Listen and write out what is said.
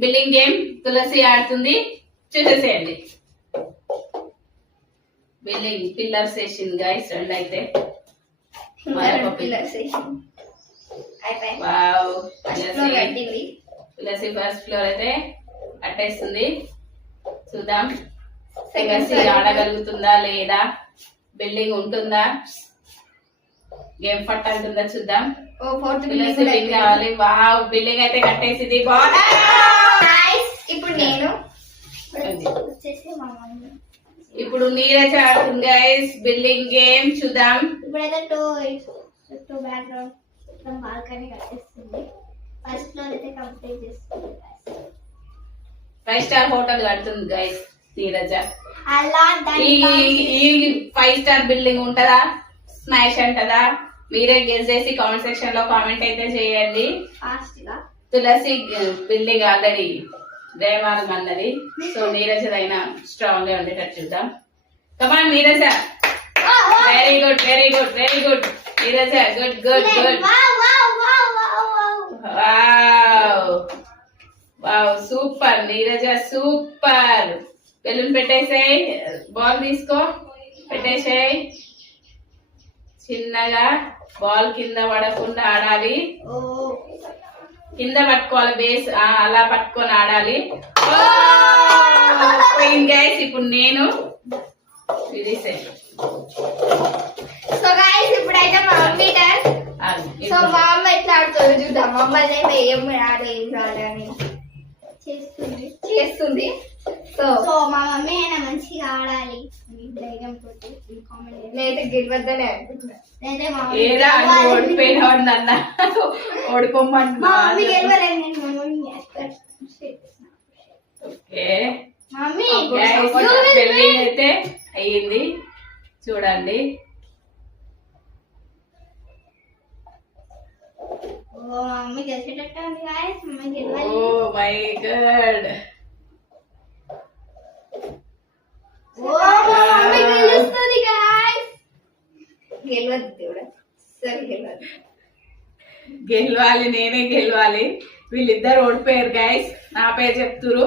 Building game తులసి ఆడుతుంది, చూసేసేయండి. Building pillars వేసింది గైస్, రెండు అయితే తులసి ఫస్ట్ ఫ్లోర్ అయితే కట్టేస్తుంది. చూద్దాం తులసి ఆడగలుగుతుందా లేదా, బిల్డింగ్ ఉంటుందా, గేమ్ పట్ట అంటుందా చూద్దాం. తులసి విన్ కావాలి. వావ్, బిల్డింగ్ అయితే కట్టేసింది. ఇప్పుడు నీరజ్ ఆడుతుంది గైస్ బిల్డింగ్ గేమ్, చూద్దాం. ఇప్పుడైతే టూ బ్యాక్గ్రౌండ్ బాల్కనీ కట్టేస్తుంది. ఫస్ట్ ఫ్లోర్ అయితే కంప్లీట్ చేస్తుంది. 5 స్టార్ హోటల్ కడుతుంది గైస్ నీరజ. అలా ఈ 5 స్టార్ బిల్డింగ్ ఉంటదా, స్మాష్ అంటదా, మీరే గెస్ చేసి కామెంట్ సెక్షన్ లో కామెంట్ అయితే చేయండి. తులసి బిల్డింగ్ ఆల్రెడీ దయమానం అన్నది, సో నీరజ అయినా స్ట్రాంగ్ గా ఉండేటట్టు చూద్దాం. Come on Neeraja, very good very good very good Neeraja, good good good. Wow wow, super Neeraja, super. Balloon పెట్టేసేయ్, బాల్ తీసుకో, పెట్టేసేయ్. చిన్నగా బాల్ కింద పడకుండా ఆడాలి, కింద పట్టుకోవాలి, బేస్ అలా పట్టుకొని ఆడాలి. గైస్ ఇప్పుడు నేను ఇది సో గైస్ ఇప్పుడైతే మా మమ్మీ టర్న్. సో మా అమ్మ ఎట్లా ఆడుతుందో చూద్దాం. మా అమ్మ అయితే ఏం ఆడని చేస్తుంది. సో మా మమ్మీ అయినా మంచిగా ఆడాలి ధైర్యం తోటి. నేనైతే గెలవద్దనే అనుకుంటున్నా. ఓడిపోయినా ఓడిపోమ్మని మా మమ్మీ గెలవలేదు, నేను మా మమ్మీ అయితే అయ్యింది చూడండి. ఓ మమ్మీ గెలిచేటట్టు ఉంది గాయ్స్, మమ్మీ గెలవాలి. Oh my god, oh mummy గెలుస్తుంది గాయ్స్. గెలవదు దేవుడా, సరే గెలవదు. గెలవాలి, నేనే గెలవాలి. వీళ్ళిద్దరు ఓడిపోయారు గైస్, నా పేరు చెప్తురు.